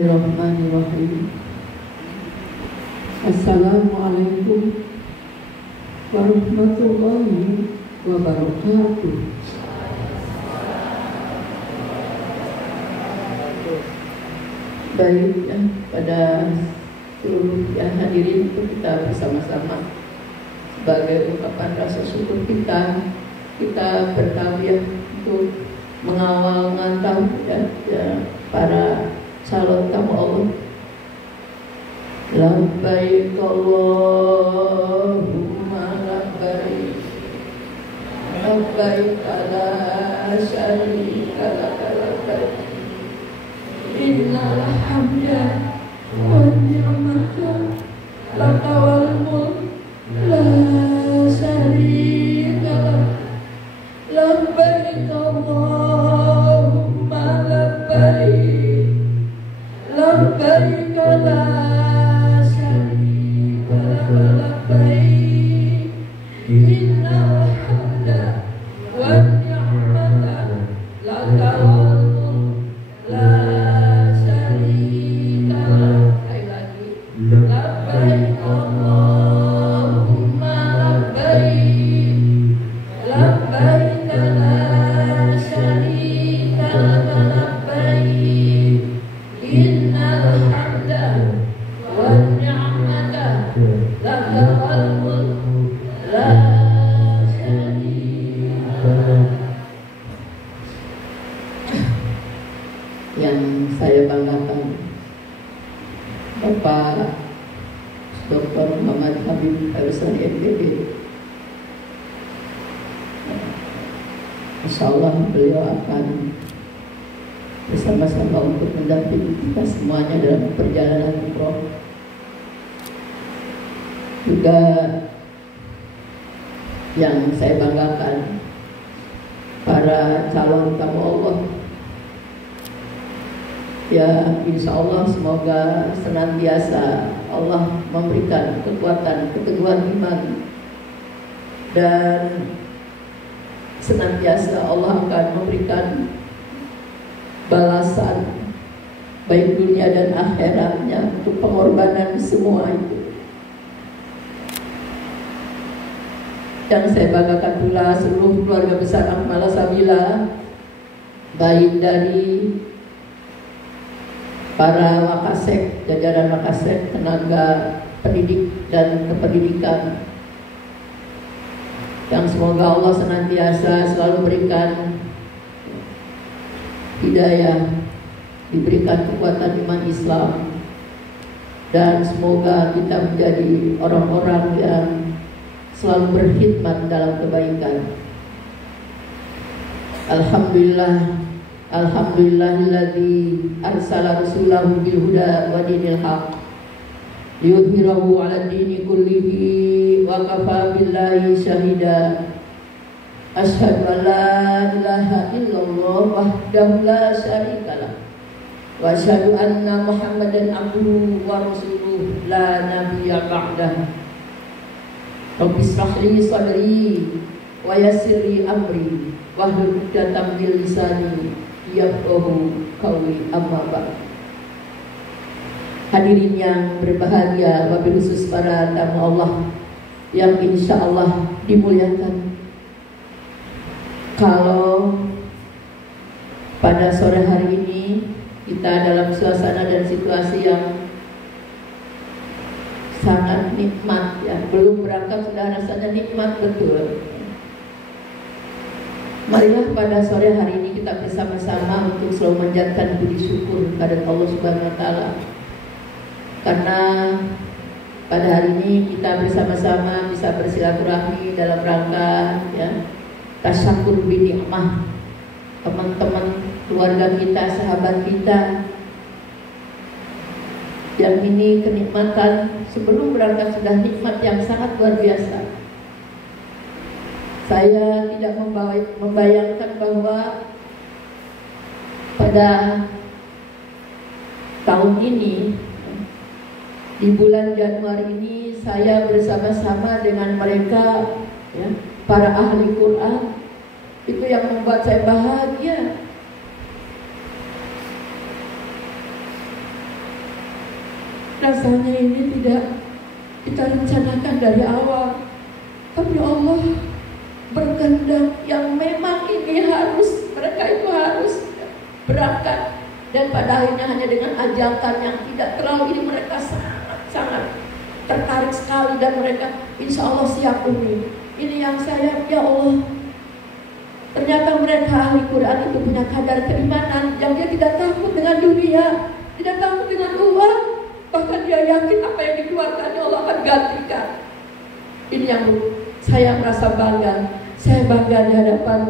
Bismillahirrahmanirrahim. Assalamualaikum warahmatullahi wabarakatuh. Baik ya, pada seluruh yang hadirin itu kita bersama-sama sebagai ungkapan rasa syukur kita bertausiah untuk mengawal ngantau ya, para calon tamu Allah. Labbaik Allahumma labbaik, labbaik la syarika laka labbaik, innal hamda wan ni'mata laka wal mulk la syarika lak. Labbaik Allahumma labbaik, labbaik la syarika laka labbaik, innal hamda wan ni'mata laka wal mulk la syarika lak. Sekali lagi, labbaik Allahumma labbaik, labbaik la syarika laka labbaik, innal hamda wan ni'mata laka wal mulk la syarika lak. Yang saya banggakan Bapak Dr. Muhammad Habib Al-Ustaz MPD. Insyaallah beliau akan bersama-sama untuk mendampingi kita semuanya dalam perjalanan umroh. Juga yang saya banggakan para calon tamu Allah. Ya, insya Allah semoga senantiasa Allah memberikan kekuatan, keteguhan iman, dan senantiasa Allah akan memberikan balasan baik dunia dan akhiratnya untuk pengorbanan semua itu. Dan saya banggakan pula seluruh keluarga besar Akmal Sabila, baik dari para Wakasek, jajaran Wakasek, tenaga pendidik dan kependidikan, yang semoga Allah senantiasa selalu berikan hidayah, diberikan kekuatan iman Islam, dan semoga kita menjadi orang-orang yang selalu berkhidmat dalam kebaikan. Alhamdulillah, alhamdulillahilladzi arsala rasulahu bil huda wa dinil haq liyudhhirahu 'ala dini kullihi wa kafa billahi syahida. Asyhadu an la ilaha illallah wahdahu la syarikalah wa asyhadu anna Muhammadan abduhu wa rasuluh la nabiyya ba'dah. Rabbi shrah li sadri wa yassir li amri wahlul 'uqdatam min lisani yafqahu qawli, amma ba'd. Hadirin yang berbahagia, wabil khusus para tamu Allah yang insya Allah dimuliakan. Kalau pada sore hari ini kita dalam suasana dan situasi yang sangat nikmat ya, belum berangkat sudah rasanya nikmat betul. Marilah pada sore hari ini kita bersama-sama untuk selalu menjadikan puji syukur kepada Allah Subhanahu wa taala. Karena pada hari ini kita bersama-sama bisa bersilaturahmi dalam rangka ya, tasyakur bi nikmah. Teman-teman, keluarga kita, sahabat kita yang ini kenikmatan sebelum berangkat sudah nikmat yang sangat luar biasa. Saya tidak membayangkan bahwa pada tahun ini, di bulan Januari ini, saya bersama-sama dengan mereka ya, para ahli Quran. Itu yang membuat saya bahagia. rasanya ini tidak kita rencanakan dari awal, tapi Allah berkehendak yang memang ini mereka itu harus berangkat. Dan pada akhirnya hanya dengan ajakan yang tidak terlalu ini, mereka sangat tertarik sekali dan mereka insya Allah siap Umi. Ini yang saya, ya Allah, ternyata mereka ahli Quran itu punya kadar keimanan yang dia tidak takut dengan dunia, tidak takut dengan uang, bahkan dia yakin apa yang dikeluarkannya Allah akan gantikan. Ini yang saya merasa bangga. Saya bangga di hadapan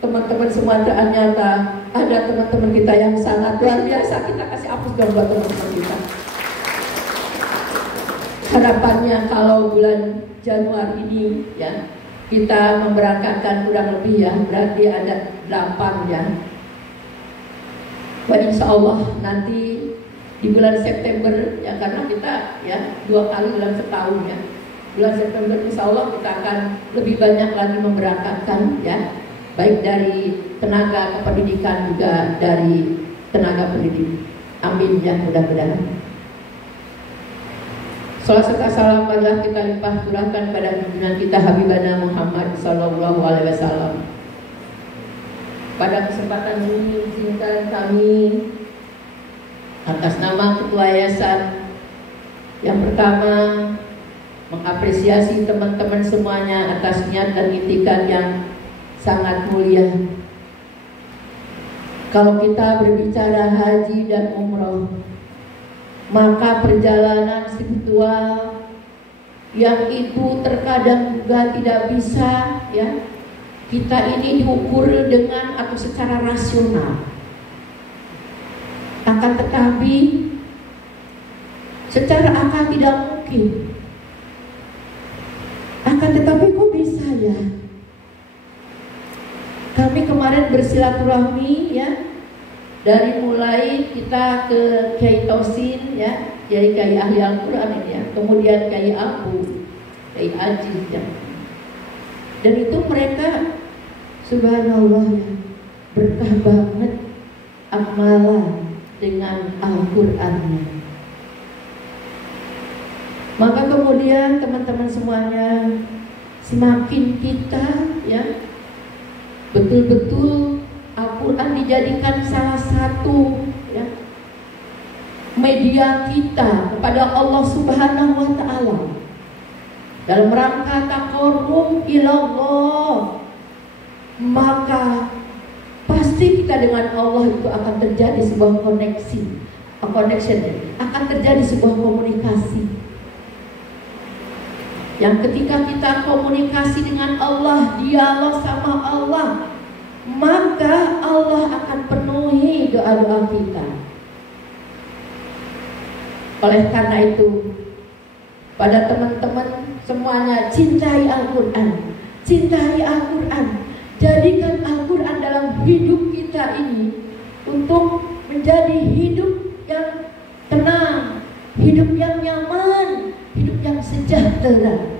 teman-teman semua. Ternyata ada teman-teman kita yang sangat luar biasa. Kita kasih hapus dong buat teman-teman kita. Harapannya kalau bulan Januari ini ya, kita memberangkatkan kurang lebih ya, berarti ada 8 ya. Wah, insya Allah nanti di bulan September ya, karena kita ya 2 kali dalam setahun ya. Bulan September insya Allah kita akan lebih banyak lagi memberangkatkan ya, baik dari tenaga kependidikan juga dari tenaga pendidik. Amin ya, mudah-mudahan. Salat serta salam marilah kita limpah curahkan pada junjungan kita Habibana Muhammad sallallahu alaihi wasallam. Pada kesempatan ini izinkan kami atas nama Ketua Yayasan yang pertama mengapresiasi teman-teman semuanya atas niat dan itikat yang sangat mulia. Kalau kita berbicara haji dan umroh, maka perjalanan spiritual yang itu terkadang juga tidak bisa ya, kita ini diukur dengan atau secara rasional. Akan tetapi secara akal tidak mungkin. Akan tetapi kok bisa ya? Kami kemarin bersilaturahmi ya, dari mulai kita ke Kiai Tausin ya, jadi Kiai ahli Al-Quran ini ya, kemudian Kiai Abu, Kiai Aziz ya. Dan itu mereka subhanallah ya, berkah banget amalan dengan Al-Qurannya. Maka kemudian teman-teman semuanya, semakin kita ya betul-betul Al-Quran dijadikan salah satu ya, media kita kepada Allah Subhanahu wa Ta'ala dalam rangka taqarrub ilallah, maka pasti kita dengan Allah itu akan terjadi sebuah connection, akan terjadi sebuah komunikasi. Yang ketika kita komunikasi dengan Allah, dialog sama Allah, maka Allah akan penuhi doa-doa kita. Oleh karena itu, pada teman-teman semuanya, cintai Al-Quran, cintai Al-Quran, jadikan Al-Quran dalam hidup kita ini untuk menjadi hidup yang tenang, hidup yang nyaman, hidup yang sejahtera.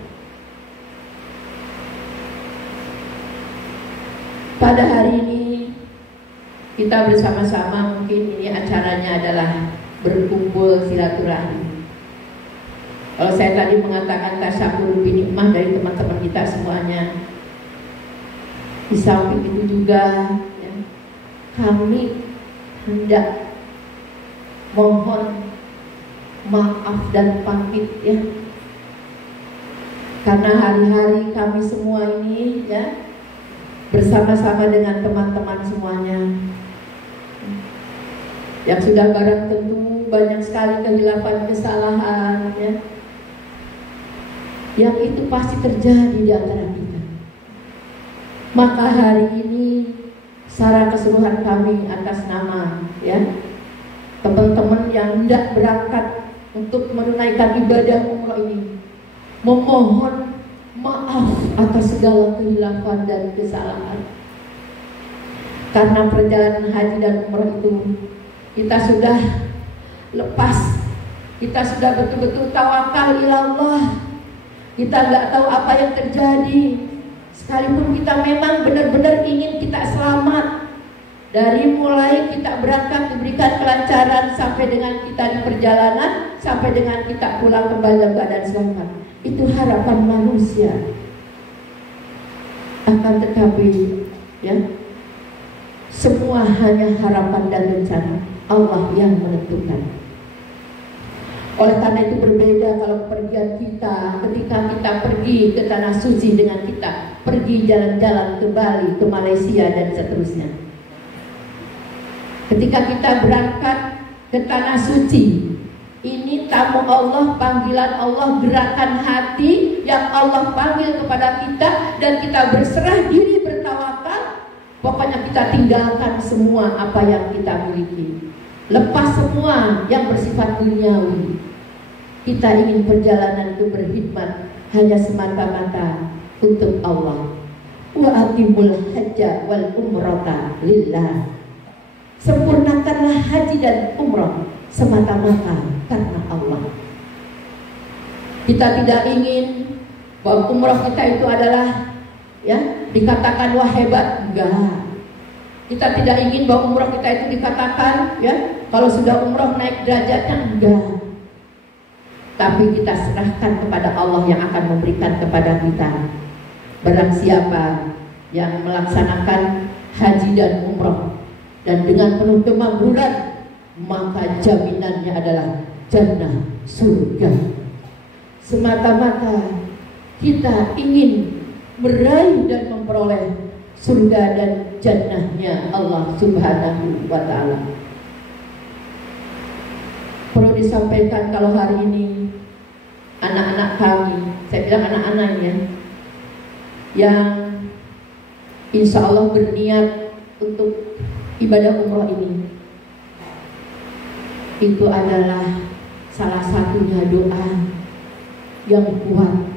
Pada hari ini kita bersama-sama, mungkin ini acaranya adalah berkumpul silaturahmi. Kalau saya tadi mengatakan tasyakur binikmah dari teman-teman kita semuanya, di samping itu juga ya, kami hendak mohon maaf dan pamit ya, karena hari-hari kami semua ini ya bersama-sama dengan teman-teman semuanya yang sudah barang tentu banyak sekali kehilafan, kesalahan ya, yang itu pasti terjadi di antara kita. Maka hari ini secara keseluruhan kami atas nama ya teman-teman yang hendak berangkat untuk menunaikan ibadah umroh ini, memohon maaf atas segala kehilafan dan kesalahan. Karena perjalanan haji dan umroh itu kita sudah lepas, kita sudah betul-betul tawakal ilallah. Kita nggak tahu apa yang terjadi, sekalipun kita memang benar-benar ingin kita selamat Dari mulai kita berangkat diberikan kelancaran sampai dengan kita di perjalanan, sampai dengan kita pulang kembali dalam keadaan selamat. Itu harapan manusia. Akan tetapi ya, semua hanya harapan dan rencana Allah yang menentukan. Oleh karena itu berbeda kalau pergian kita, ketika kita pergi ke tanah suci dengan kita pergi jalan-jalan ke Bali, ke Malaysia dan seterusnya. Ketika kita berangkat ke tanah suci, ini tamu Allah, panggilan Allah, gerakan hati yang Allah panggil kepada kita, dan kita berserah diri, bertawakal. Pokoknya kita tinggalkan semua apa yang kita miliki, lepas semua yang bersifat duniawi. Kita ingin perjalanan itu berkhidmat hanya semata-mata untuk Allah. Wa atimul hajja wal umrata lillah. Sempurnakanlah haji dan umrah semata-mata karena Allah. Kita tidak ingin bahwa umrah kita itu adalah ya dikatakan wah hebat, enggak. Kita tidak ingin bahwa umrah kita itu dikatakan ya kalau sudah umrah naik derajatnya, enggak. Tapi kita serahkan kepada Allah yang akan memberikan kepada kita. Barang siapa yang melaksanakan haji dan umrah dan dengan penuh kemakmuran, maka jaminannya adalah jannah, surga. Semata-mata kita ingin meraih dan memperoleh surga dan jannahnya Allah Subhanahu wa ta'ala. Perlu disampaikan kalau hari ini anak-anak kami, saya bilang anak-anaknya, yang insya Allah berniat untuk ibadah umroh ini, itu adalah salah satunya doa yang kuat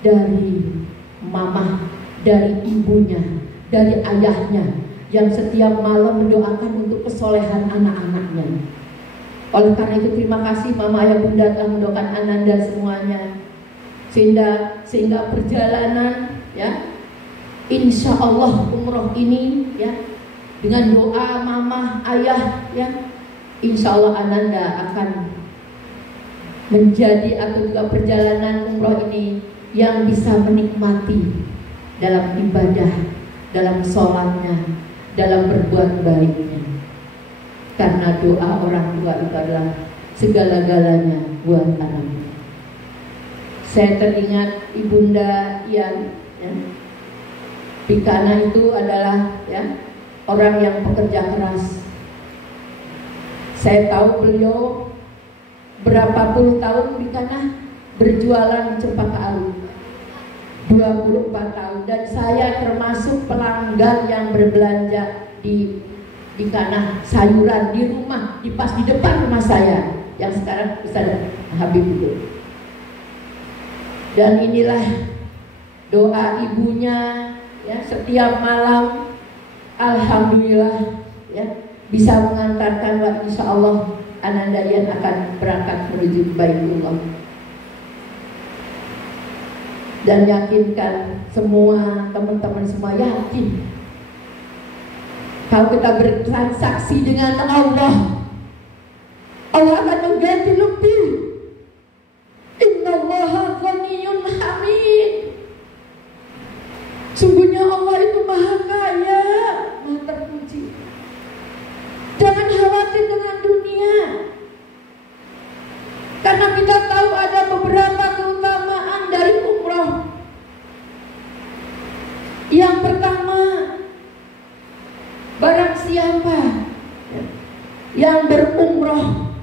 dari mama, dari ibunya, dari ayahnya, yang setiap malam mendoakan untuk kesolehan anak-anaknya. Oleh karena itu terima kasih mama, ayah, bunda telah mendoakan Ananda semuanya, sehingga perjalanan ya insya Allah umroh ini ya dengan doa mama, ayah ya, insya Allah Ananda akan menjadi atau juga perjalanan umroh ini yang bisa menikmati dalam ibadah, dalam sholatnya, dalam berbuat baiknya. Karena doa orang tua itu adalah segala-galanya buat anaknya. Saya teringat ibunda yang ya, Pikana itu adalah ya orang yang pekerja keras. Saya tahu beliau berapa puluh tahun Pikana berjualan di Cempaka Alu, 24 tahun, dan saya termasuk pelanggan yang berbelanja di Kana sayuran di rumah, pas di depan rumah saya yang sekarang Ustaz Habib itu. Dan inilah doa ibunya ya setiap malam, alhamdulillah ya bisa mengantarkan wa insya Allah Ananda Yan akan berangkat menuju Baitullah. Dan yakinkan semua teman-teman semua, yakin kalau kita bertransaksi dengan Allah, Allah akan mengganti lebih. Innallaha ghaniyyun hamid. Sungguhnya Allah itu maha kaya, maha terpuji. Jangan khawatir dengan dunia, karena kita tahu ada beberapa keutamaan dari umroh. Yang pertama, barang siapa yang berumroh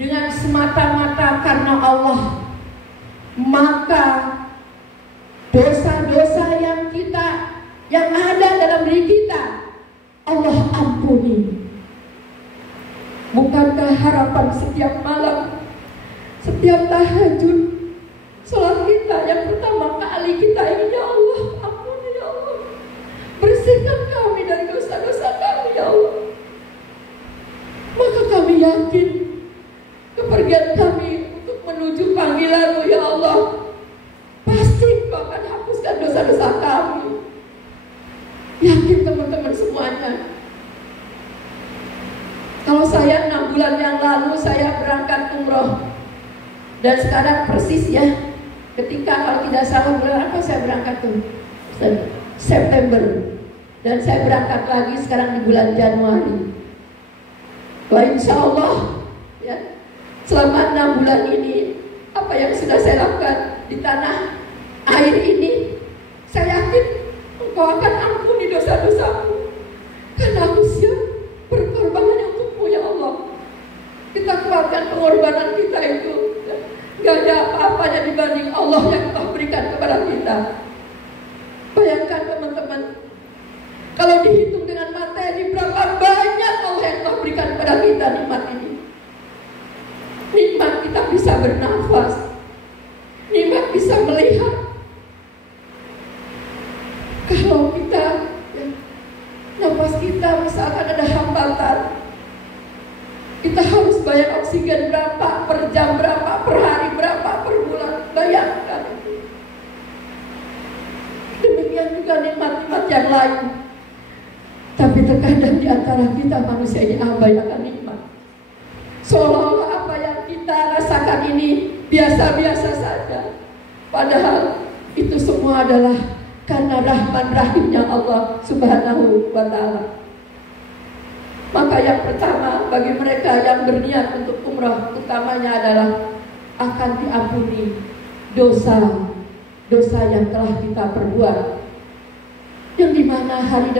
dengan semata-mata karena Allah, maka dosa-dosa yang ada dalam diri kita Allah ampuni. Bukankah harapan setiap malam, setiap tahajud, sholat kita yang pertama kali kita ingin, ya Allah ampuni ya Allah, bersihkan kami dari dosa-dosa kami ya Allah. Maka kami yakin kepergian kami untuk menuju panggilan-Mu ya Allah, pasti Engkau akan hapuskan dosa-dosa kami. Yakin teman-teman semuanya. umroh. Dan sekarang persis ya, ketika kalau tidak salah bulan apa saya berangkat tuh? September. Dan saya berangkat lagi sekarang di bulan Januari. Wah, insya Allah ya, selama 6 bulan ini apa yang sudah saya lakukan di tanah air ini, saya yakin Engkau akan ampuni dosa-dosaku, karena aku siap berkorban untukmu ya Allah. Kita keluarkan pengorbanan kita itu, gak ada apa-apanya dibanding Allah yang telah berikan kepada kita. Bayangkan teman-teman, kalau dihitung dengan materi, berapa banyak Allah yang telah berikan kepada kita nikmat ini. Nikmat kita bisa bernafas, nikmat bisa melihat. Kalau kita ya, nafas kita misalkan ada hambatan, kita harus bayar oksigen berapa per jam, berapa per hari, berapa per bulan. Bayangkan itu. Demikian juga nikmat-nikmat yang lain. Tapi terkadang di antara kita manusia ini abai akan nikmat. Seolah-olah apa yang kita rasakan ini biasa-biasa saja. Padahal itu semua adalah karena rahman rahimnya Allah Subhanahu wa ta'ala. Maka yang pertama, bagi mereka yang berniat untuk umrah, utamanya adalah akan diampuni dosa yang telah kita perbuat, yang dimana hari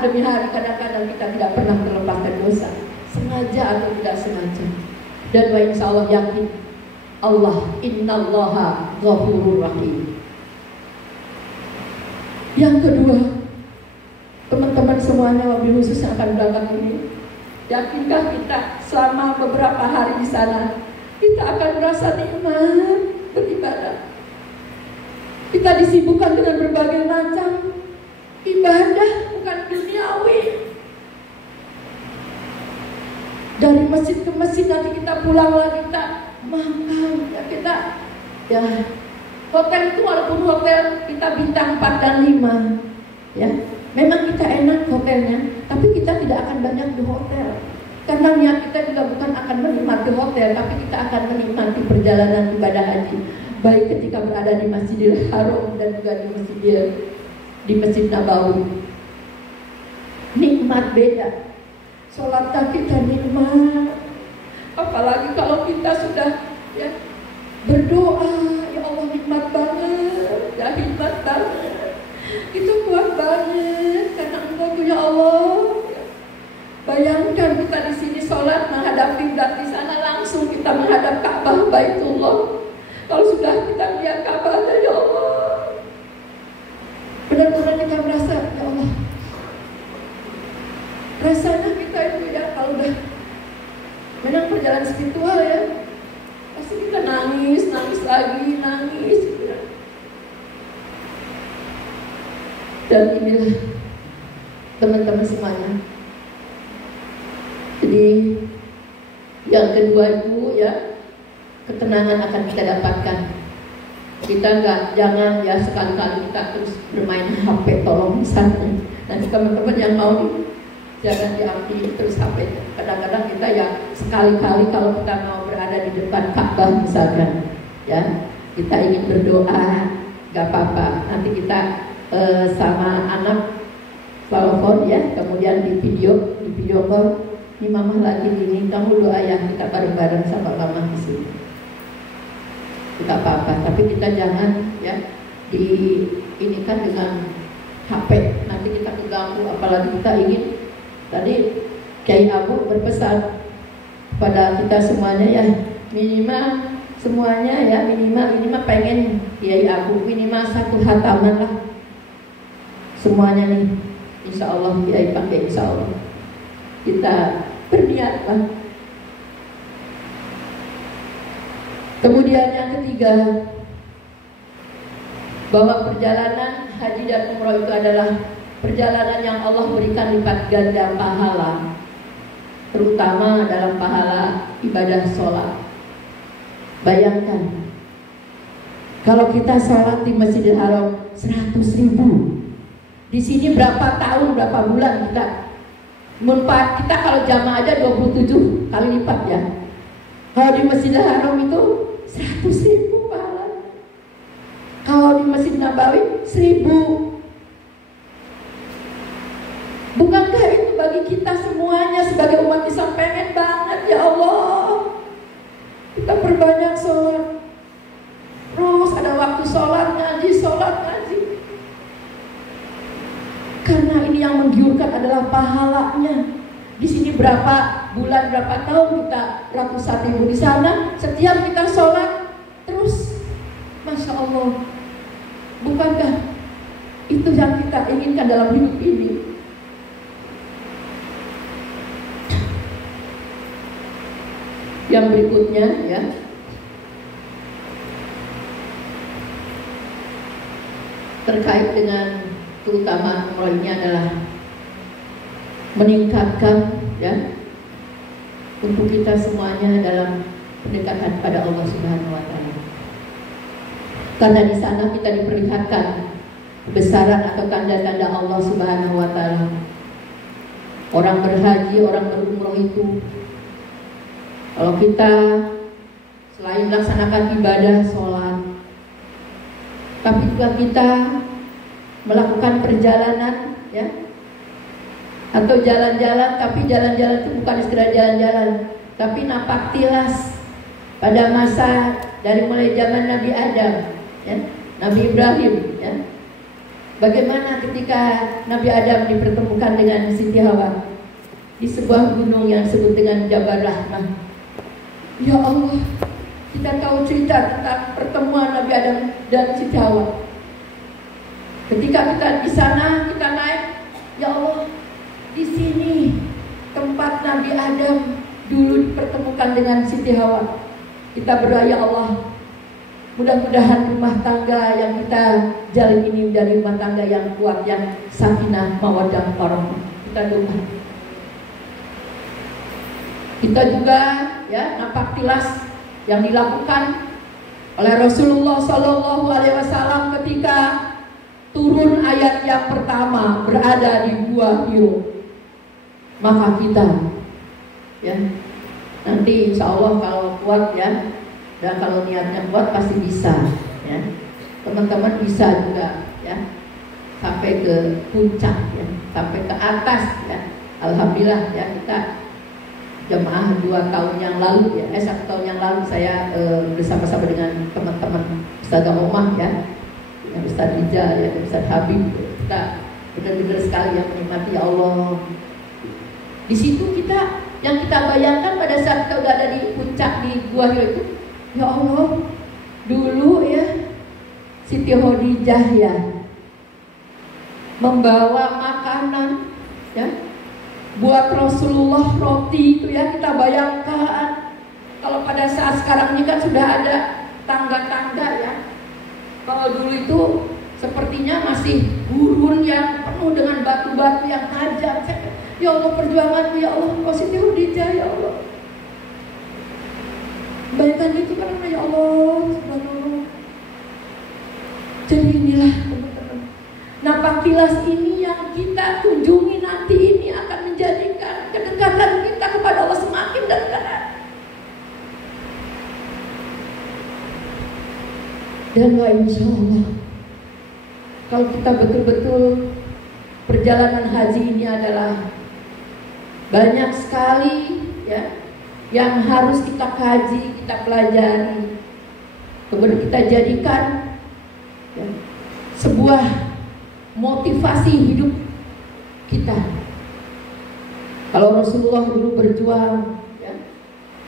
demi hari kadang-kadang kita tidak pernah terlepas dari dosa, sengaja atau tidak sengaja. Dan insya Allah yakin Allah, innallaha ghafurur rahim. Yang kedua, teman-teman semuanya, wabil khusus yang akan berangkat ini, yakinkah kita selama beberapa hari di sana kita akan merasa nikmat beribadah? Kita disibukkan dengan berbagai macam ibadah, bukan duniawi. Dari masjid ke masjid, nanti kita pulang lagi kita makan, kita ya. Hotel itu walaupun hotel kita bintang 4 dan 5 ya, memang kita enak hotelnya, tapi kita tidak akan banyak di hotel. Karena niat kita juga bukan akan menikmati hotel, tapi kita akan menikmati perjalanan ibadah haji, baik ketika berada di Masjidil Haram dan juga di Masjid Nabawi. Nikmat beda. Sholat kita nikmat, apalagi kalau kita sudah ya berdoa, ya Allah nikmat banget, ya nikmat banget, itu kuat banget karena Engkau tuh ya Allah. Bayangkan kita di sini sholat menghadap kiblat, di sana langsung kita menghadap Ka'bah Baitullah. Kalau sudah kita lihat Ka'bah, ya Allah, benar-benar kita merasa ya Allah, rasanya kita itu ya kalau udah memang perjalanan spiritual ya, pasti kita nangis lagi, nangis ya. Dan inilah teman-teman semuanya. Jadi yang kedua itu ya, ketenangan akan kita dapatkan. Kita jangan ya sekali-kali kita terus bermain HP, tolong misalnya. Nanti teman-teman yang mau jangan diambil terus HP. Kadang-kadang kita ya sekali-kali kalau kita mau berada di depan Ka'bah misalkan, ya kita ingin berdoa, gak apa-apa. Nanti kita sama anak telepon ya, kemudian di video call, ini mama lagi ini, kamu doa ya, kita bareng-bareng sama mama di sini. Gak apa-apa, tapi kita jangan ya ini kan dengan HP, nanti kita keganggu. Apalagi kita ingin, tadi Kiai Abu berpesan pada kita semuanya ya, minimal semuanya ya, minimal pengen Kiai Abu minimal 1 khataman lah semuanya nih, insya Allah Kiai pakai, insya Allah kita berniat lah. Kemudian yang ketiga, bahwa perjalanan haji dan umroh itu adalah perjalanan yang Allah berikan lipat ganda pahala, terutama dalam pahala ibadah sholat. Bayangkan kalau kita sholat di Masjidil Haram 100.000, di sini berapa tahun, berapa bulan kita kalau jamaah aja 27 kali lipat ya. Kalau di Masjidil Haram itu 100.000 pahala. Kalau di Masjid Nabawi 1.000. Bukankah itu bagi kita semuanya sebagai umat Islam pengen banget ya Allah kita perbanyak sholat, terus ada waktu sholat ngaji. Karena ini yang menggiurkan adalah pahalanya. Di sini berapa bulan, berapa tahun kita ratusan ribu, di sana setiap kita sholat terus, masya Allah. Bukankah itu yang kita inginkan dalam hidup ini? Yang berikutnya ya, terkait dengan keutamaan umroh ini adalah meningkatkan ya untuk kita semuanya dalam pendekatan pada Allah Subhanahu wa taala. Karena di sana kita diperlihatkan kebesaran atau tanda-tanda Allah Subhanahu wa taala. Orang berhaji, orang berumroh itu, kalau kita selain melaksanakan ibadah sholat, tapi juga kita melakukan perjalanan ya, atau jalan-jalan, tapi jalan-jalan itu bukan sekedar jalan-jalan, tapi napak tilas pada masa dari mulai zaman Nabi Adam ya, Nabi Ibrahim ya. Bagaimana ketika Nabi Adam dipertemukan dengan Siti Hawa di sebuah gunung yang disebut dengan Jabal Rahmah. Ya Allah, kita tahu cerita tentang pertemuan Nabi Adam dan Siti Hawa. Ketika kita di sana, kita naik, ya Allah, di sini tempat Nabi Adam dulu dipertemukan dengan Siti Hawa. Kita berdoa, ya Allah, mudah-mudahan rumah tangga yang kita jalin ini menjadi rumah tangga yang kuat, yang sakinah, mawaddah, warahmah. Kita doa. Kita juga ya napak tilas yang dilakukan oleh Rasulullah Sallallahu Alaihi Wasallam ketika turun ayat yang pertama berada di Gua Hiro. Maka kita ya nanti insya Allah kalau kuat ya, dan kalau niatnya kuat pasti bisa ya. Teman-teman bisa juga ya sampai ke puncak ya, sampai ke atas ya. Alhamdulillah ya, kita jemaah 2 tahun yang lalu ya, 1 tahun yang lalu saya bersama-sama dengan teman-teman Ustazah Omah ya, dengan Ustaz Ija ya, Ustaz Habib, kita benar-benar sekali yang menikmati ya Allah. Di situ kita, yang kita bayangkan pada saat kita udah ada di puncak di Gua Hiro itu, ya Allah, dulu ya Siti Khadijah ya membawa makanan ya buat Rasulullah, roti itu ya, kita bayangkan. Kalau pada saat sekarang ini kan sudah ada tangga-tangga ya. Kalau dulu itu sepertinya masih gurun yang penuh dengan batu-batu yang tajam. Ya Allah, perjuanganmu ya Allah, Siti Khadijah ya Allah. Bayangkan itu kan ya Allah, subhanallah. Jadi inilah teman-teman, napak tilas ini yang kita kunjungi nanti ini akan menjadikan kedekatan kita kepada Allah semakin dekat. Dan insya Allah, kalau kita betul-betul perjalanan haji ini adalah banyak sekali ya yang harus kita kaji, kita pelajari, kemudian kita jadikan ya, sebuah motivasi hidup kita. Kalau Rasulullah dulu berjuang ya,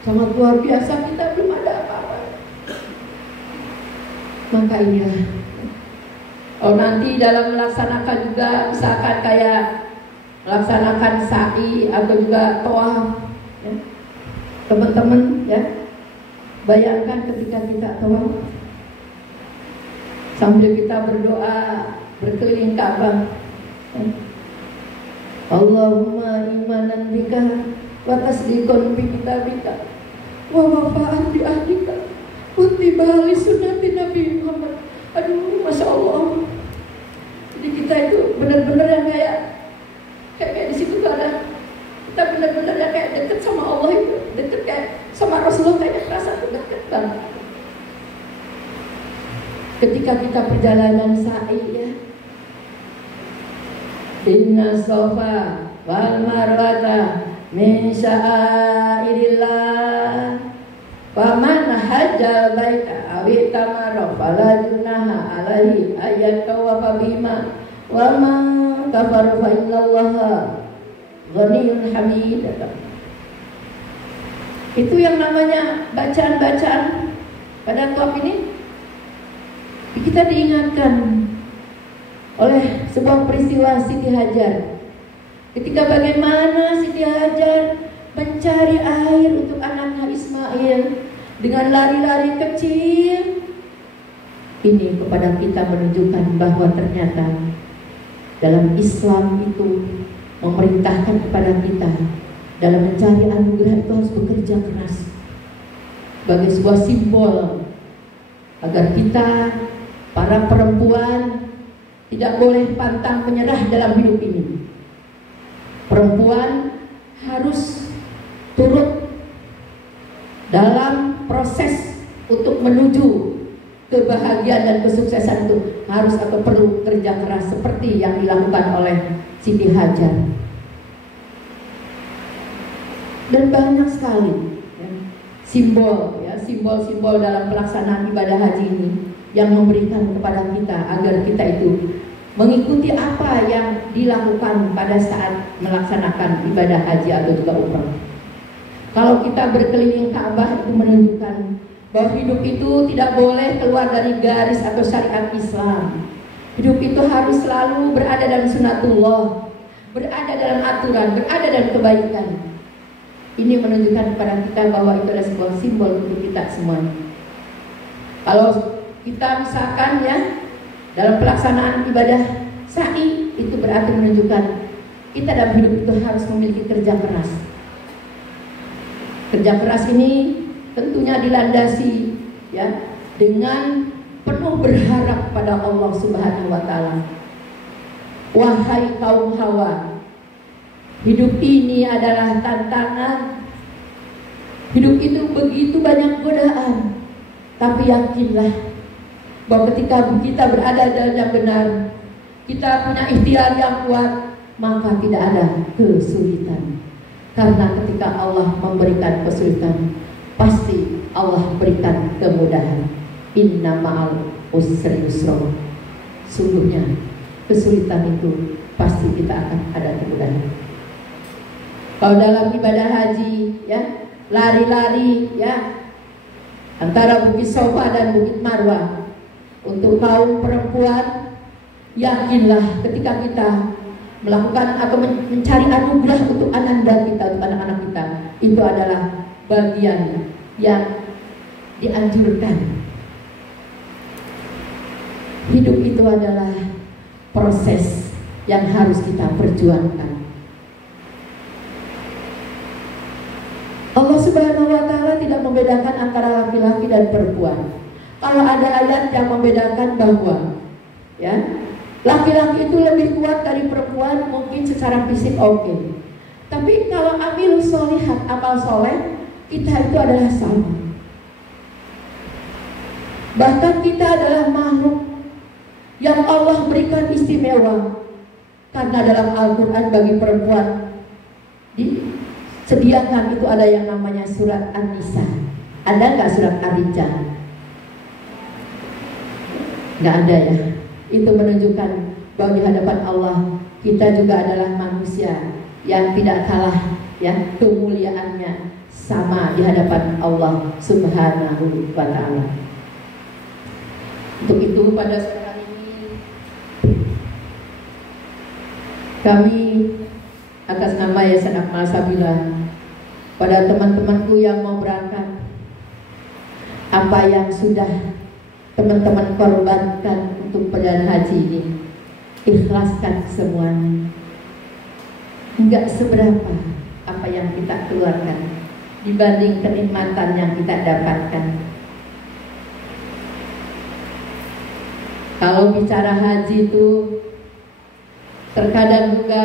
sangat luar biasa, kita belum ada apa-apa. Maka inilah, kalau nanti dalam melaksanakan juga misalkan kayak melaksanakan sa'i atau juga tawaf ya, teman-teman ya, bayangkan ketika kita tawaf sambil kita berdoa berkeliling Ka'bah ya. Allahumma imanan bika wa tasdiqan bi kitabika wa wafa'an bi ahdika wa tibali sunnati Nabi Muhammad. Aduh, Masya Allah. Jadi kita itu benar-benar yang kayak di situ tuh ada, kita benar-benar yang kayak deket sama Allah itu, deket kayak sama Rasulullah, kayak namanya perasaan itu dekat banget. Ketika kita perjalanan sa'i ya, inna sofa wal marwata min sya'airillah faman hajjal baita awi tamara fala junaha alaihi ayat tawafa bima wa man kafara fa innallaha ghaniyyun hamid. Itu yang namanya bacaan-bacaan pada tawaf ini. Kita diingatkan oleh sebuah peristiwa Siti Hajar. Ketika bagaimana Siti Hajar mencari air untuk anaknya Ismail dengan lari-lari kecil. Ini kepada kita menunjukkan bahwa ternyata dalam Islam itu memerintahkan kepada kita dalam mencari anugerah itu harus bekerja keras sebagai sebuah simbol agar kita para perempuan tidak boleh pantang menyerah dalam hidup ini. Perempuan harus turut dalam proses untuk menuju kebahagiaan dan kesuksesan itu harus atau perlu kerja keras seperti yang dilakukan oleh Siti Hajar. Dan banyak sekali ya, simbol-simbol dalam pelaksanaan ibadah haji ini yang memberikan kepada kita agar kita itu mengikuti apa yang dilakukan pada saat melaksanakan ibadah haji atau juga umrah. Kalau kita berkeliling Ka'bah itu menunjukkan bahwa hidup itu tidak boleh keluar dari garis atau syariat Islam. Hidup itu harus selalu berada dalam sunatullah, berada dalam aturan, berada dalam kebaikan. Ini menunjukkan kepada kita bahwa itu adalah sebuah simbol untuk kita semua. Kalau kita misalkan ya dalam pelaksanaan ibadah sa'i, itu berarti menunjukkan kita dalam hidup itu harus memiliki kerja keras. Kerja keras ini tentunya dilandasi ya dengan penuh berharap pada Allah Subhanahu wa taala. Wahai kaum Hawa, hidup ini adalah tantangan. Hidup itu begitu banyak godaan, tapi yakinlah bahwa ketika kita berada dalam yang benar, kita punya ikhtiar yang kuat, maka tidak ada kesulitan. Karena ketika Allah memberikan kesulitan, pasti Allah berikan kemudahan. Inna ma'al usri yusra. Sungguhnya kesulitan itu pasti kita akan ada kemudahan. Kalau dalam ibadah haji ya, lari-lari ya antara Bukit Sofa dan Bukit Marwah. Untuk kaum perempuan, yakinlah ketika kita melakukan atau mencari anugerah untuk ananda kita, untuk anak-anak kita, itu adalah bagian yang dianjurkan. Hidup itu adalah proses yang harus kita perjuangkan. Allah Subhanahu wa taala tidak membedakan antara laki-laki dan perempuan. Kalau ada ayat yang membedakan bahwa ya laki-laki itu lebih kuat dari perempuan, mungkin secara fisik oke. Tapi kalau amilus sholihat, amal soleh, kita itu adalah sama. Bahkan kita adalah makhluk yang Allah berikan istimewa. Karena dalam Al-Quran bagi perempuan disediakan itu ada yang namanya surat An-Nisa. Ada nggak surat Ar-Rijal? Nggak ada ya. Itu menunjukkan bahwa di hadapan Allah kita juga adalah manusia yang tidak kalah ya kemuliaannya, sama di hadapan Allah Subhanahu wa taala. Untuk itu pada sore hari ini kami atas nama Yayasan Akmal Sabila, pada teman-temanku yang mau berangkat, apa yang sudah teman-teman korbankan untuk perjalanan haji ini, ikhlaskan semuanya. Enggak seberapa apa yang kita keluarkan dibanding kenikmatan yang kita dapatkan. Kalau bicara haji itu terkadang juga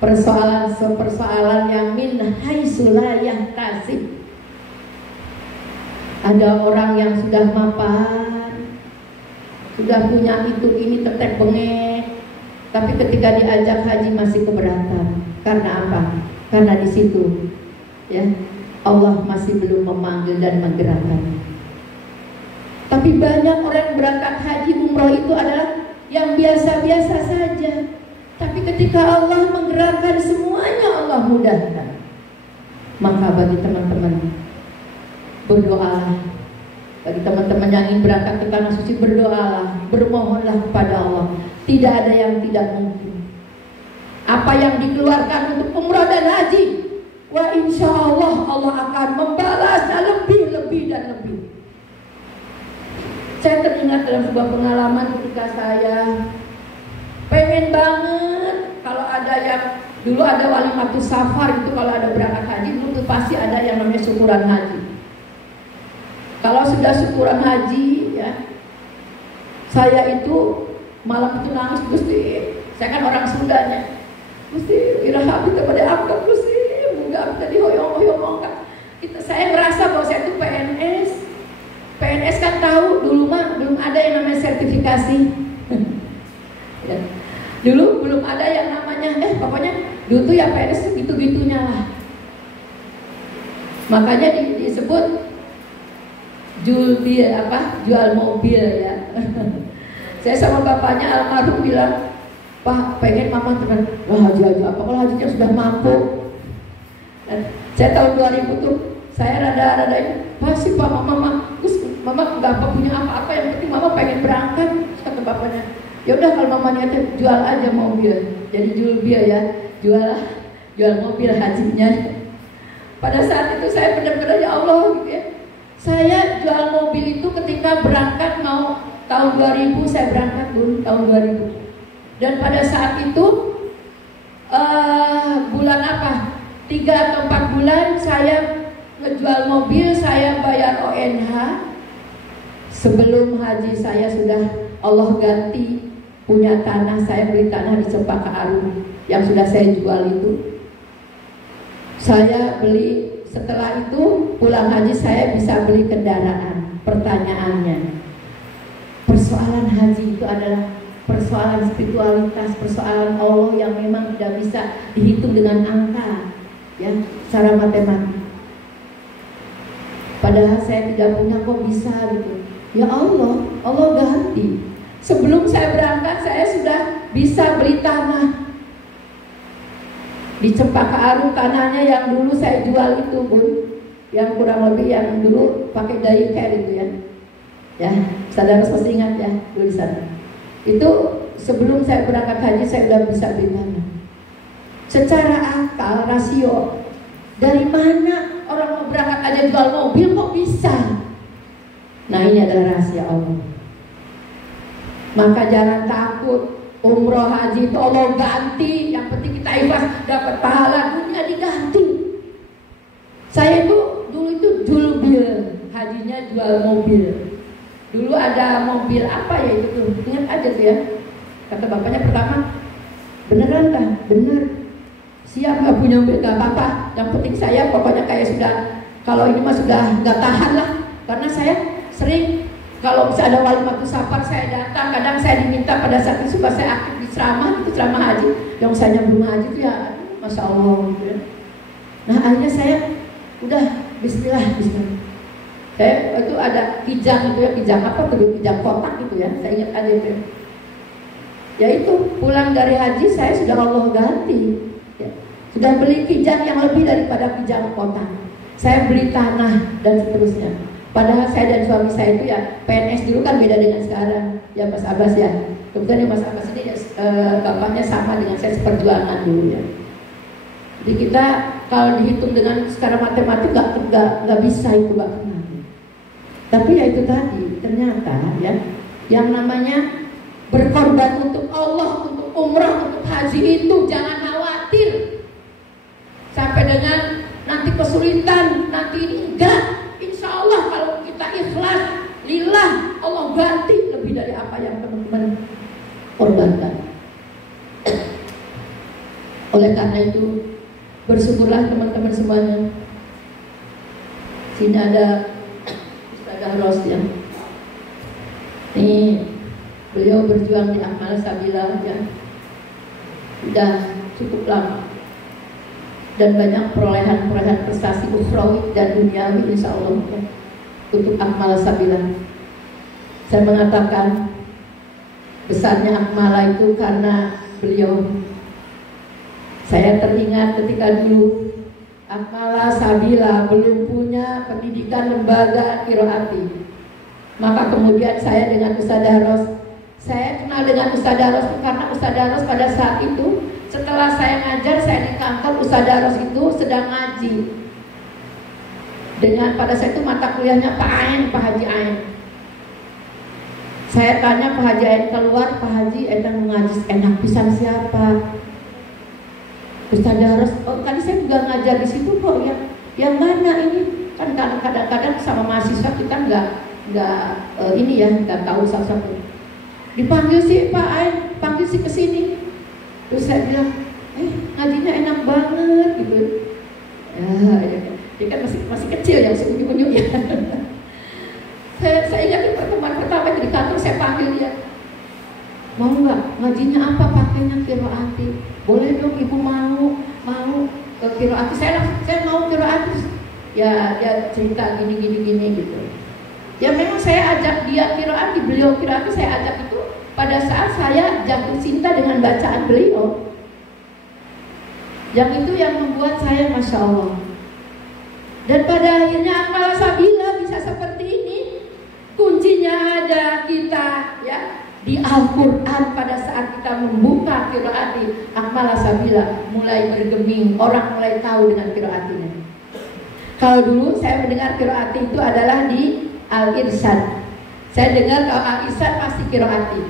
persoalan yang min haitsu la yahtasib. Ada orang yang sudah mapan, sudah punya itu ini tetek bengek, tapi ketika diajak haji masih keberatan. Karena apa? Karena di situ ya Allah masih belum memanggil dan menggerakkan. Tapi banyak orang yang berangkat haji umroh itu adalah yang biasa-biasa saja. Tapi ketika Allah menggerakkan semuanya, Allah mudahkan. Maka bagi teman-teman, berdoalah. Bagi teman-teman yang ingin berangkat ke tanah suci, berdoalah, bermohonlah kepada Allah. Tidak ada yang tidak mungkin. Apa yang dikeluarkan untuk umroh dan haji, wa insya Allah Allah akan membalasnya lebih dan lebih. Saya teringat dalam sebuah pengalaman ketika saya pengen banget kalau ada yang dulu ada walimatus safar itu, kalau ada berangkat haji itu pasti ada yang namanya syukuran haji. Kalau sudah syukuran haji ya, saya itu malam itu nangis Gusti. Saya kan orang Sundanya. Gusti, iraha kita pada angkat Gusti, enggak kita dihoyong-hoyong kan. Saya merasa bahwa saya itu PNS. PNS kan tahu dulu mah belum ada yang namanya sertifikasi. Ya. Dulu belum ada yang namanya pokoknya dulu tuh ya PNS gitu-gitunya lah. Makanya disebut jual mobil ya. Saya sama bapaknya almarhum bilang, Pak pengen mama teman, wah haji apa kalau hajinya sudah mampu. Dan saya tahun 2000 tuh saya rada ini, pasti Pak mama nggak punya apa-apa, yang penting mama pengen berangkat. Kata bapaknya, ya udah kalau mama niatnya jual aja mobil, jadi jual ya, jual mobil hajinya. Pada saat itu saya benar-benar ya Allah gitu ya. Saya jual mobil itu ketika berangkat mau tahun 2000 saya berangkat tahun 2000. Dan pada saat itu bulan apa? 3 atau 4 bulan saya ngejual mobil, saya bayar ONH. Sebelum haji saya sudah Allah ganti punya tanah, saya beli tanah di Cempaka Arum yang sudah saya jual itu. Saya beli, setelah itu pulang haji saya bisa beli kendaraan. Pertanyaannya, persoalan haji itu adalah persoalan spiritualitas, persoalan Allah yang memang tidak bisa dihitung dengan angka, ya, secara matematik. Padahal saya tidak punya, kok bisa gitu. Ya Allah ganti. Sebelum saya berangkat saya sudah bisa beli tanah di Cempaka Arum, tanahnya yang dulu saya jual itu Bun, yang kurang lebih yang dulu pakai dayu care itu ya. Ya, saudara pasti ingat ya, dulu di sana. Itu sebelum saya berangkat haji saya sudah bisa beli tanah. Secara akal rasio, dari mana orang mau berangkat aja jual mobil kok bisa? Nah ini adalah rahasia Allah. Maka jangan takut, umroh haji itu Allah ganti. Yang penting kita ikhlas dapat pahala, dunia diganti. Saya itu dulu itu jual bil, hajinya jual mobil. Dulu ada mobil apa ya itu tuh, ingat aja tuh ya. Kata bapaknya pertama, beneran kah? Bener. Siap gak punya mobil, gak apa-apa. Yang penting saya pokoknya kayak sudah, kalau ini mah sudah gak tahan lah. Karena saya sering kalau bisa ada walimatus safar saya datang, kadang saya diminta pada saat itu supaya saya aktif di ceramah, itu ceramah haji. Yang saya nyambung haji itu ya, masya Allah gitu ya. Nah akhirnya saya udah Bismillah. Saya itu ada kijang itu ya, kijang apa tuh, kijang kotak gitu ya, saya ingat ada itu. Ya itu pulang dari haji saya sudah Allah ganti, ya. Sudah beli kijang yang lebih daripada kijang kotak. Saya beli tanah dan seterusnya. Padahal saya dan suami saya itu ya PNS dulu kan beda dengan sekarang ya Mas Abbas ya. Kebetulan ya Mas Abbas ini bapaknya sama dengan saya seperjuangan dulu ya. Jadi kita kalau dihitung dengan secara matematik nggak bisa itu Bapak. Tapi ya itu tadi ternyata ya yang namanya berkorban untuk Allah, untuk umrah, untuk haji itu jangan khawatir sampai dengan nanti kesulitan, nanti ini enggak. Insya Allah kalau kita ikhlas lillah, Allah ganti lebih dari apa yang teman-teman korbankan. Oleh karena itu bersyukurlah teman-teman semuanya. Sini ada Dahros ya. Ini beliau berjuang di Akmal Sabila ya. Sudah cukup lama. Dan banyak perolehan prestasi ukhrawi dan duniawi insya Allah ya, untuk Akmal Sabila. Saya mengatakan besarnya Akmala itu karena beliau. Saya teringat ketika dulu Akmala Sabila belum punya pendidikan lembaga qiraati. Maka kemudian saya dengan Ustaz Dahros, saya kenal dengan Ustaz Dahros karena Ustaz Dahros pada saat itu setelah saya ngajar, saya di kantor Ustaz Dahros itu sedang ngaji. Dengan pada saat itu mata kuliahnya Pak Haji Ain. Saya tanya Pak Haji Ain keluar, Pak Haji Ain mengaji enak pisan siapa? Ustaz Dahros, oh tadi saya juga ngajar di situ kok ya. Yang mana ini? Kan kadang-kadang sama mahasiswa kita nggak ini ya, nggak tahu satu-satu. Dipanggil sih Pak Ain, panggil sih ke sini. Terus saya bilang, ngajinya enak banget gitu. Ya, dia kan masih kecil ya, masih unyu-unyu ya. Saya ingat pertemuan pertama di kantor, saya panggil dia. Mau nggak ngajinya apa, pakainya qiraati? Boleh dong ibu, mau qiraati. Saya mau qiraati. Ya dia cerita gini gitu. Ya memang saya ajak dia qiraati, beliau qiraati, saya ajak itu pada saat saya jatuh cinta dengan bacaan beliau. Yang itu yang membuat saya Masya Allah. Dan pada akhirnya Akmal Sabila bisa seperti ini. Kuncinya ada kita ya di Al-Quran. Pada saat kita membuka qiraati Akmal Sabila mulai bergeming, orang mulai tahu dengan qiraatinya. Kalau dulu saya mendengar qiraati itu adalah di Al-Irsyad. Saya dengar kalau Al-Irsyad pasti qiraati.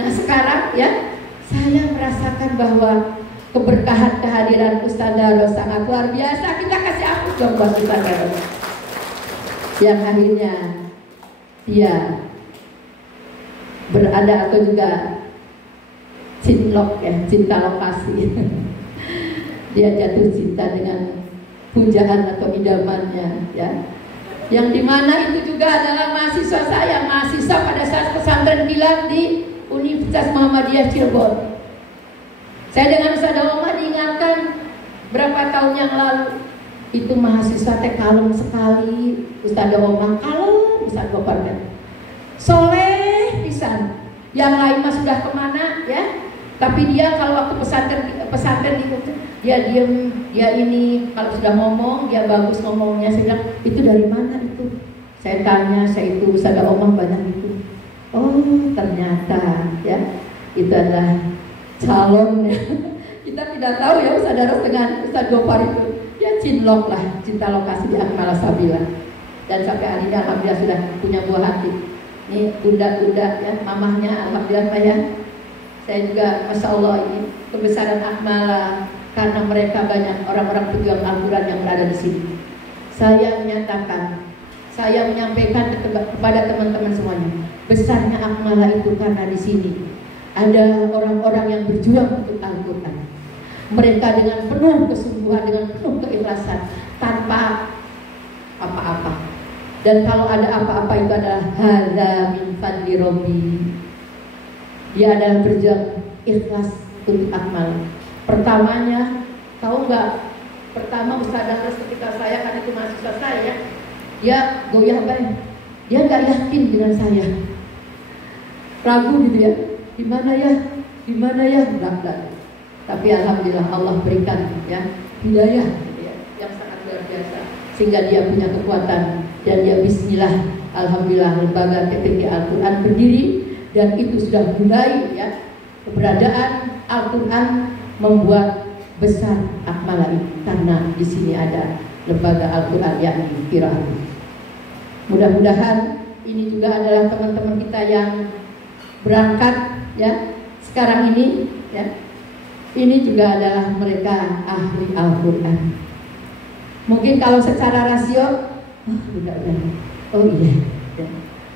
Nah sekarang ya saya merasakan bahwa keberkahan kehadiran Ustaz Dahros sangat luar biasa. Kita kasih aplaus dong buat Ustaz Dahros. Yang akhirnya dia berada atau juga cinlok ya, cinta lokasi. Dia jatuh cinta dengan pujaan atau idamannya ya. Yang dimana itu juga adalah mahasiswa saya, mahasiswa pada saat pesantren Bilal di Universitas Muhammadiyah Cirebon. Saya dengan Ustaz Omar diingatkan berapa tahun yang lalu, itu mahasiswa teh kalem sekali. Ustaz Omar kalem, Ustaz Gopar soleh pisan. Yang lain mah sudah kemana ya? Tapi dia kalau waktu pesantren itu dia diem, dia ini kalau sudah ngomong dia bagus ngomongnya. Saya bilang itu dari mana itu? Saya tanya, saya itu Ustaz Omar banyak itu. Oh ternyata ya itu adalah calon ya. Kita tidak tahu ya Ustaz Dahros dengan Ustaz Gopar itu ya cinlok lah, cinta lokasi di Akmal Sabila. Dan sampai hari ini alhamdulillah sudah punya buah hati. Ini bunda-bunda ya, mamahnya alhamdulillah ya. Saya juga Masya Allah ini kebesaran Akmala karena mereka banyak orang-orang pejuang Al-Quran yang berada di sini. Saya menyatakan, saya menyampaikan kepada teman-teman semuanya, besarnya Akmala itu karena di sini ada orang-orang yang berjuang untuk Al-Quran. Mereka dengan penuh kesungguhan, dengan penuh keikhlasan, tanpa apa-apa. Dan kalau ada apa-apa itu adalah hadza min fadli Rabbi. Dia adalah berjuang ikhlas untuk Akmal. Pertamanya, tahu nggak? Pertama Ustaz Dahros ketika saya kan itu mahasiswa saya, dia goyah banget. Dia nggak yakin dengan saya, ragu gitu ya. Gimana ya, enggak. Tapi alhamdulillah Allah berikan ya hidayah gitu ya, yang sangat luar biasa sehingga dia punya kekuatan dan dia bismillah alhamdulillah lembaga TPQ Al-Quran berdiri. Dan itu sudah mulai ya keberadaan Al-Quran membuat besar Akmala ini karena di sini ada lembaga Al-Quran yakni qiraat. Mudah-mudahan ini juga adalah teman-teman kita yang berangkat ya sekarang ini ya. Ini juga adalah mereka ahli Al-Quran. Mungkin kalau secara rasio oh iya ya.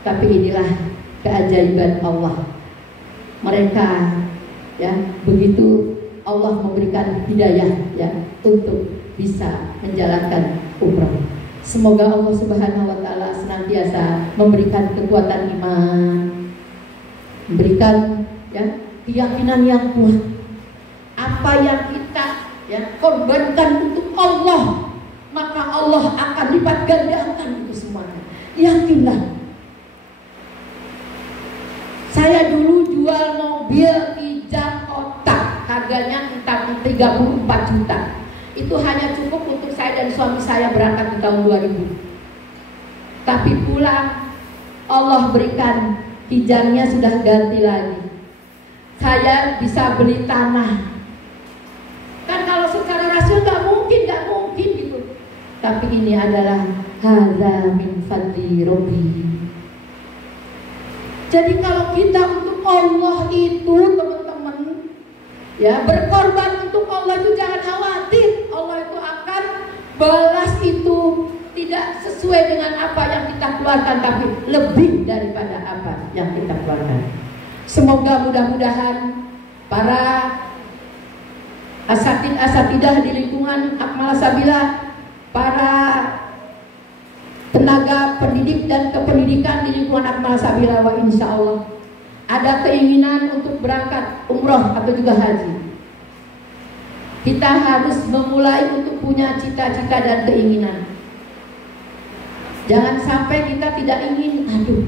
Tapi inilah keajaiban Allah. Mereka ya begitu Allah memberikan hidayah ya untuk bisa menjalankan umrah. Semoga Allah Subhanahu wa taala senantiasa senantiasa memberikan kekuatan iman, memberikan ya keyakinan yang kuat. Apa yang kita ya korbankan untuk Allah, maka Allah akan lipat gandakan itu semuanya. Yakinlah. Saya dulu jual mobil Kijang kotak, harganya entah 34 juta. Itu hanya cukup untuk saya dan suami saya berangkat di tahun 2000. Tapi pulang Allah berikan Kijangnya sudah ganti lagi. Saya bisa beli tanah. Kan kalau secara rasio nggak mungkin gitu. Tapi ini adalah hadza min fadli Rabbi. Jadi kalau kita untuk Allah itu teman-teman ya berkorban untuk Allah itu jangan khawatir, Allah itu akan balas itu tidak sesuai dengan apa yang kita keluarkan, tapi lebih daripada apa yang kita keluarkan. Semoga mudah-mudahan para asatidah di lingkungan Akmal Sabila, para tenaga pendidik dan kependidikan di lingkungan Akmal Sabila, wa insya Allah ada keinginan untuk berangkat umroh atau juga haji. Kita harus memulai untuk punya cita-cita dan keinginan. Jangan sampai kita tidak ingin, aduh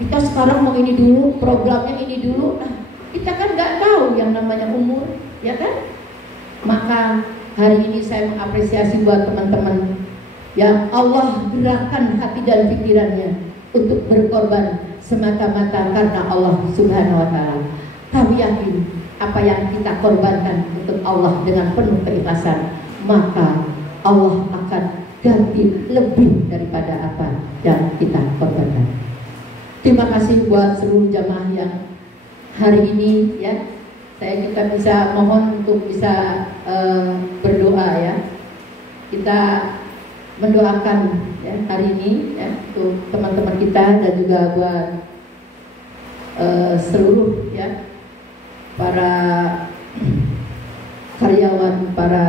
kita sekarang mau ini dulu, programnya ini dulu. Nah, kita kan nggak tahu yang namanya umur, ya kan? Maka hari ini saya mengapresiasi buat teman-teman yang Allah gerakkan hati dan pikirannya untuk berkorban semata-mata karena Allah Subhanahu wa Ta'ala. Kami yakin apa yang kita korbankan untuk Allah dengan penuh keikhlasan, maka Allah akan ganti lebih daripada apa yang kita korbankan. Terima kasih buat seluruh jamaah yang hari ini ya kita bisa mohon untuk bisa berdoa ya. Kita mendoakan ya hari ini ya untuk teman-teman kita dan juga buat seluruh ya para karyawan, para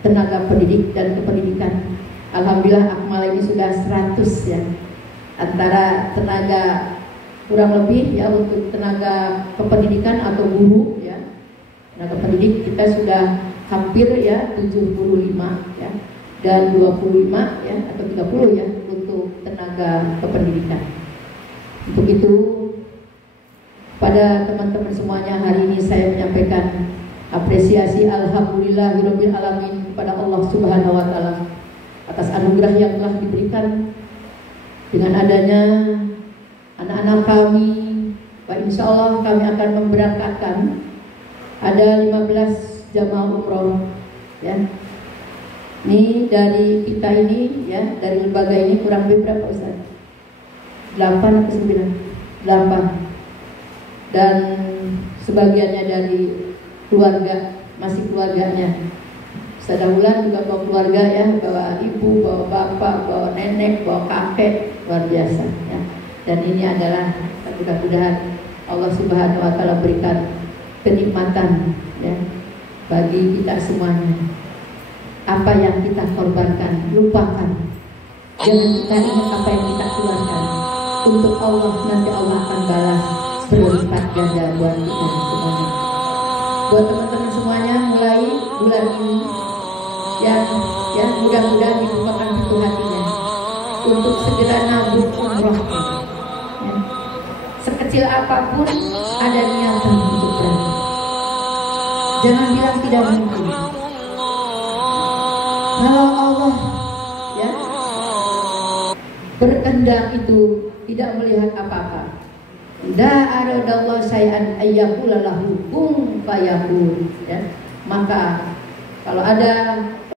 tenaga pendidik dan kependidikan. Alhamdulillah Akmal ini sudah 100 ya, antara tenaga kurang lebih ya untuk tenaga kependidikan atau guru ya, tenaga pendidik kita sudah hampir ya 75 ya, dan 25 ya atau 30 ya untuk tenaga kependidikan. Untuk itu pada teman-teman semuanya hari ini saya menyampaikan apresiasi alhamdulillahirabbil alamin kepada Allah Subhanahu wa Ta'ala atas anugerah yang telah diberikan dengan adanya anak-anak kami. Insya Allah kami akan memberangkatkan ada 15 jamaah umroh ya. Ini dari kita ini ya, dari lembaga ini kurang lebih berapa Ustaz? 8 atau 9? 8. Dan sebagiannya dari keluarga, masih keluarganya. Sadahulan juga bawa keluarga ya, bawa ibu, bawa bapak, bawa nenek, bawa kakek, luar biasa ya. Dan ini adalah mudah-mudahan Allah Subhanahu wa Ta'ala berikan kenikmatan ya bagi kita semuanya. Apa yang kita korbankan, lupakan. Jangan kita ingat apa yang kita keluarkan. Untuk Allah nanti Allah akan balas berlipat ganda buat kita semuanya. Buat teman-teman semuanya, mulai bulan ini yang ya mudah-mudahan dibukakan pintu hatinya untuk segera nabung umroh ya. Sekecil apapun ada niatan untuk berangkat. Jangan bilang tidak mungkin. Kalau Allah ya berkehendak itu tidak melihat apa-apa. La aradallahu syai'an ayyaqula lahu kun fayakun ya. Maka kalau ada